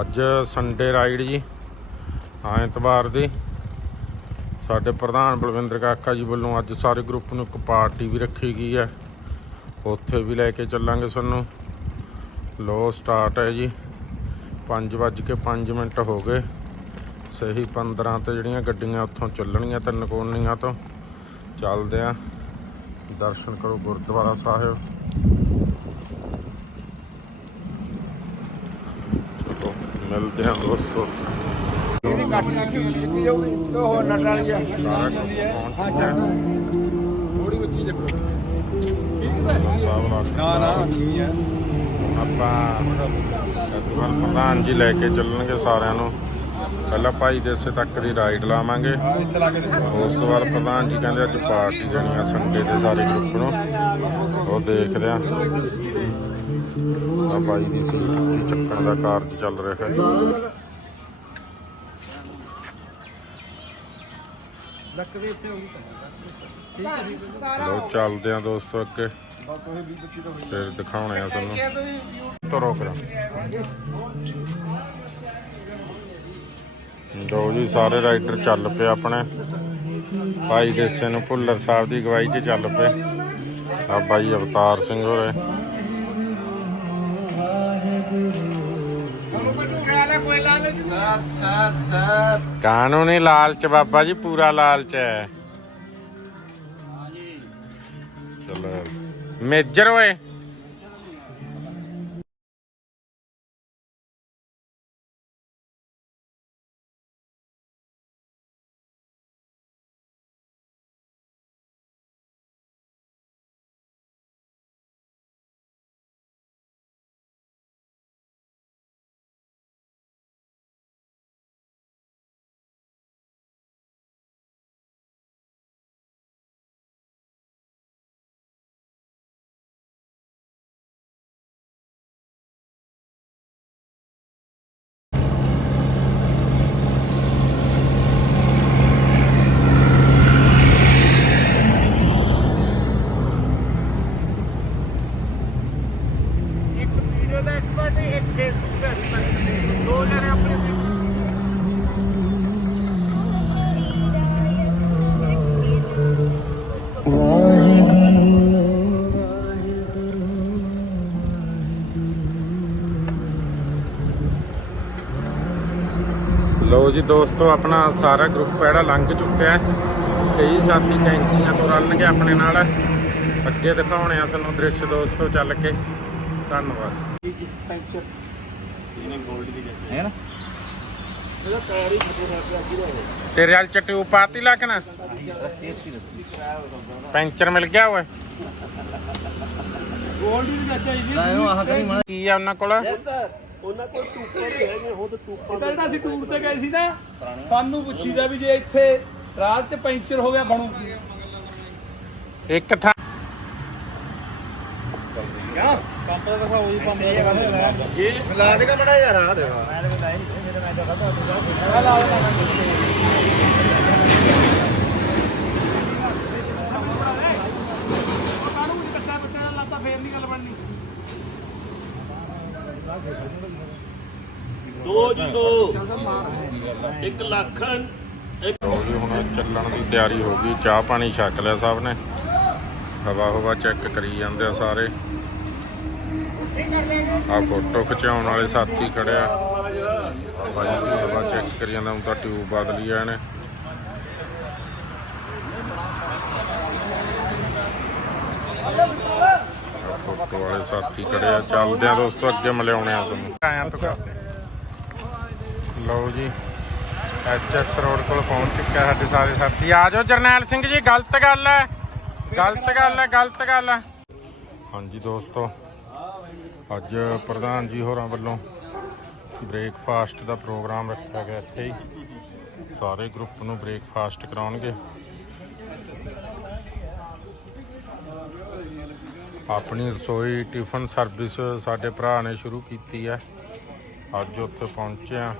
ਅੱਜ Sunday ride ਜੀ ਐਤਵਾਰ ਦੀ। ਸਾਡੇ ਪ੍ਰਧਾਨ ਬਲਵਿੰਦਰ ਕਾਕਾ ਜੀ ਵੱਲੋਂ ਅੱਜ ਸਾਰੇ ਗਰੁੱਪ ਨੂੰ ਇੱਕ ਪਾਰਟੀ ਵੀ ਰੱਖੀ ਗਈ ਹੈ। ਉੱਥੇ ਵੀ ਲੈ ਕੇ ਚੱਲਾਂਗੇ ਸਾਨੂੰ। ਲੋ ਸਟਾਰਟ ਹੈ ਜੀ। 5:05 ਮਿੰਟ ਹੋ ਗਏ। ਸਹੀ 15 ਤੇ ਜਿਹੜੀਆਂ ਗੱਡੀਆਂ ਉੱਥੋਂ ਚੱਲਣਗੀਆਂ ਤਿੰਨ ਕੋਨੀਆਂ ਤੋਂ। ਚੱਲਦੇ ਆ ਦਰਸ਼ਨ ਕਰੋ ਗੁਰਦੁਆਰਾ ਸਾਹਿਬ ਚਲੋ ਮਿਲਦੇ ਆ ਦੋਸਤੋ ਇਹਦੀ ਕੱਟ ਰੱਖੀ ਜਿੱਤੀ ਜਾਊਗੀ ਤੇ ਉਹ ਨਟ ਵਾਲੀ ਆ ਸਾਰਾ ਗਰੁੱਪ ਥੋੜੀ ਉੱਚੀ ਚੱਕੋ ਸਾਹਿਬ ਰਾਤ ਨਾ ਨਾ ਨਹੀਂ ਆ ਆਪਾਂ ਅਕਬਰ ਪ੍ਰਧਾਨ ਜੀ ਲੈ ਕੇ ਚੱਲਣਗੇ ਸਾਰਿਆਂ ਨੂੰ। ਪਹਿਲਾਂ ਭਾਈ ਦੇਸੇ ਤੱਕ ਦੀ ਰਾਈਡ ਲਾਵਾਂਗੇ। ਉਸ ਤੋਂ ਬਾਅਦ ਪ੍ਰਧਾਨ ਜੀ ਕਹਿੰਦੇ ਅੱਜ ਪਾਰਟੀ ਦੇਣੀ ਆ ਸੰਡੇ ਦੇ ਸਾਰੇ ਗਰੁੱਪ ਨੂੰ। ਉਹ ਦੇਖਦੇ ਆ। ਆ ਬਾਈ ਦੀ ਸੀ ਚੱਕਣ ਦਾ ਕਾਰਜ ਚੱਲ ਰਿਹਾ ਹੈ। ਲੋ ਚੱਲਦੇ ਆ ਦੋਸਤੋ ਅੱਗੇ। ਫਿਰ ਦਿਖਾਉਣੇ ਆ ਤੁਹਾਨੂੰ। ਤੋਂ ਰੋਕ ਜਾ ਜੀ, ਸਾਰੇ ਰਾਈਡਰ ਚੱਲ ਪਏ ਆਪਣੇ। ਭਾਈ ਦੇਸੇ ਨੂੰ ਭੁੱਲਰ ਸਾਹਿਬ ਦੀ ਅਗਵਾਈ 'ਚ ਚੱਲ ਪਏ। ਆ ਬਾਈ ਅਵਤਾਰ ਸਿੰਘ ਹੋਰੇ। ਕਾਨੂੰਨੀ ਲਾਲਚ ਬਾਬਾ ਜੀ ਪੂਰਾ ਲਾਲਚ ਹੈ। ਚਲੋ। ਮੇਜਰ ਓਏ। ਲੋ ਜੀ ਦੋਸਤੋ ਆਪਣਾ ਸਾਰਾ ਗਰੁੱਪ ਜਿਹੜਾ ਲੰਘ ਚੁੱਕਿਆ ਹੈ। ਕਈ ਸਾਥੀ ਕੈਂਚੀਆਂ ਤੋਂ ਰਲਣਗੇ ਆਪਣੇ ਨਾਲ। ਅੱਗੇ ਦਿਖਾਉਣੇ ਆ ਸਾਨੂੰ ਦ੍ਰਿਸ਼ ਦੋਸਤੋ ਚੱਲ ਕੇ। ਧੰਨਵਾਦ। ਹੈ ਨਾ? ਇਹਦਾ ਪੈਰ ਹੀ ਫਟੇ ਰਹਿ ਪਿਆ ਕੀ ਰਹੇ ਤੇਰੇ ਵਾਲ ਚ ਟਿਊਬ ਪਾਤੀ ਲੱਗਣਾ ਪੈਂਚਰ ਮਿਲ ਗਿਆ ਓਏ। ਗੋਲਡੀ ਦੀ ਚਾਚਾ ਜੀ ਇਹਨੂੰ ਆਹ ਕਰੀ ਮਣਾ ਕੀ ਆ ਉਹਨਾਂ ਕੋਲ? ਉਹਨਾਂ ਕੋਲ ਟੂਪਾਂ ਵੀ ਹੈਗੇ ਹੁਣ ਤਾਂ ਟੂਪਾਂ ਪਹਿਲਾਂ ਅਸੀਂ ਟੂਰ ਤੇ ਗਏ ਸੀ ਨਾ ਸਾਨੂੰ ਪੁੱਛੀਦਾ ਵੀ ਜੇ ਇੱਥੇ ਰਾਹ 'ਚ ਪੈਂਚਰ ਹੋ ਗਿਆ ਬਣੂ ਕੀ? ਇੱਕ ਥਾਂ ਪੰਪ ਦਾ ਦਿਖਾਓ ਜੀ ਪੰਪ ਦਾ ਦਿਖਾਓ। ਜੀ ਲਾ ਦੇਗਾ ਬੜਾ ਯਾਰ ਆ ਦੇ ਮੈਂ ਤਾਂ ਲਾਈ ਨਹੀਂ ਮੇਰੇ ਮੈਂ ਤੋਂ ਲਾ ਲਾ ਬੱਚਾ ਬੱਚਾ ਲਾਤਾ ਫੇਰ ਨਹੀਂ ਗੱਲ ਬਣਨੀ। ਦੋ ਜੀ ਦੋ। ਇੱਕ ਲੱਖ ਲੋ ਜੀ, ਹੁਣ ਚੱਲਣ ਦੀ ਤਿਆਰੀ ਹੋ ਗਈ। ਚਾਹ ਪਾਣੀ ਛਕ ਲਿਆ ਸਭ ਨੇ। ਹਵਾ ਹਵਾ ਚੈੱਕ ਕਰੀ ਜਾਂਦੇ ਆ ਸਾਰੇ। ਆ ਫੋਟੋ ਖਿਚਾਉਣ ਵਾਲੇ ਸਾਥੀ ਖੜਿਆ। ਭਾਈ ਜੀ, ਹਵਾ ਚੈੱਕ ਕਰੀ ਜਾਂਦਾ, ਹੁਣ ਤਾਂ ਟਿਊਬ ਬਦਲੀ ਆ ਇਹਨੇ ਆਹ ਫੋਟੋ ਵਾਲੇ ਸਾਥੀ ਖੜੇ ਆ ਚੱਲਦੇ ਆ ਦੋਸਤੋ ਅੱਗੇ ਮਿਲਿਆਉਣੇ ਆ ਤੁਹਾਨੂੰ। ਆਇਆ ਤੂੰ ਲਓ ਜੀ ਐਚਐਸ ਰੋਡ ਕੋਲ ਪਹੁੰਚ ਚੁੱਕਿਆ ਸਾਡੇ ਸਾਰੇ ਸਾਥੀ। ਆ ਜਾਓ ਜਰਨੈਲ ਸਿੰਘ ਜੀ ਗਲਤ ਗੱਲ ਹੈ। ਗਲਤ ਗੱਲ ਹੈ ਗਲਤ ਗੱਲ ਹੈ। ਹਾਂਜੀ ਦੋਸਤੋ ਅੱਜ ਪ੍ਰਧਾਨ ਜੀ ਹੋਰਾਂ ਵੱਲੋਂ ਬ੍ਰੇਕਫਾਸਟ ਦਾ ਪ੍ਰੋਗਰਾਮ ਰੱਖਿਆ ਗਿਆ ਇੱਥੇ ਹੀ। ਸਾਰੇ ਗਰੁੱਪ ਨੂੰ ਬ੍ਰੇਕਫਾਸਟ ਕਰਾਉਣਗੇ। ਆਪਣੀ ਰਸੋਈ ਟਿਫਨ ਸਰਵਿਸ ਸਾਡੇ ਭਰਾ ਨੇ ਸ਼ੁਰੂ ਕੀਤੀ ਹੈ। ਅੱਜ ਉੱਥੇ ਪਹੁੰਚੇ ਆ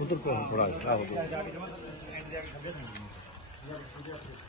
ਉਧਰ ਕੋਲ ਫੜਾ ਆਹੋ। ਜਾ ਕੇ ਖੱਬੇ ਨੂੰ